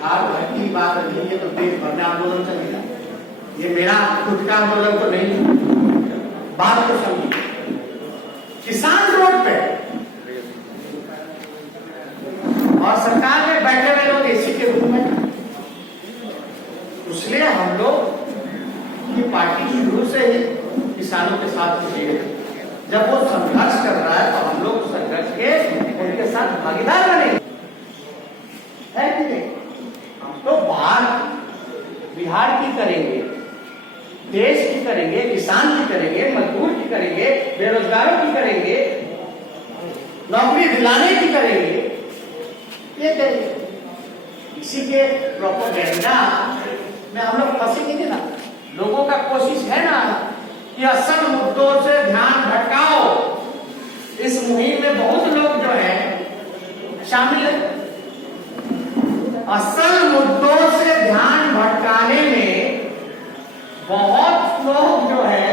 बिहार भर की बात नहीं है, तो देश भर में आंदोलन चलेगा। ये मेरा खुद का आंदोलन तो नहीं। बात को समझिए, किसान रोड पे और सरकार में बैठे हुए लोग एसी के रूम में। इसलिए हम लोग की पार्टी शुरू से ही किसानों के साथ है। जब वो संघर्ष कर रहा है तो हम लोग संघर्ष के उनके साथ भागीदार बने, है कि नहीं? हम तो बात बिहार की करेंगे, देश की करेंगे, किसान की करेंगे, मजदूर की करेंगे, बेरोजगारों की करेंगे, नौकरी दिलाने की करेंगे। ये करेंगे। इसी के प्रोपेगेंडा में हम लोग फंसेंगे नहीं ना। लोगों का कोशिश है ना कि असल मुद्दों से ध्यान भटकाओ। इस मुहिम में बहुत लोग जो है शामिल है। असल मुद्दों से ध्यान भटकाने में बहुत लोग जो है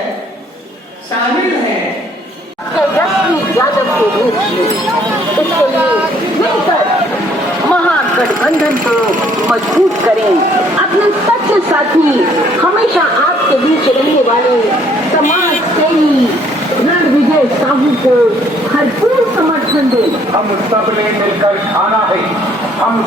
शामिल हैं। यादव के रूप में इसके लिए मिलकर महागठबंधन को मजबूत करें। अपने सच्चे साथी, हमेशा आपके बीच रहने वाले समाज सेवी रणविजय साहू को भरपूर समर्थन दें। हम सब ने मिलकर खाना है। हम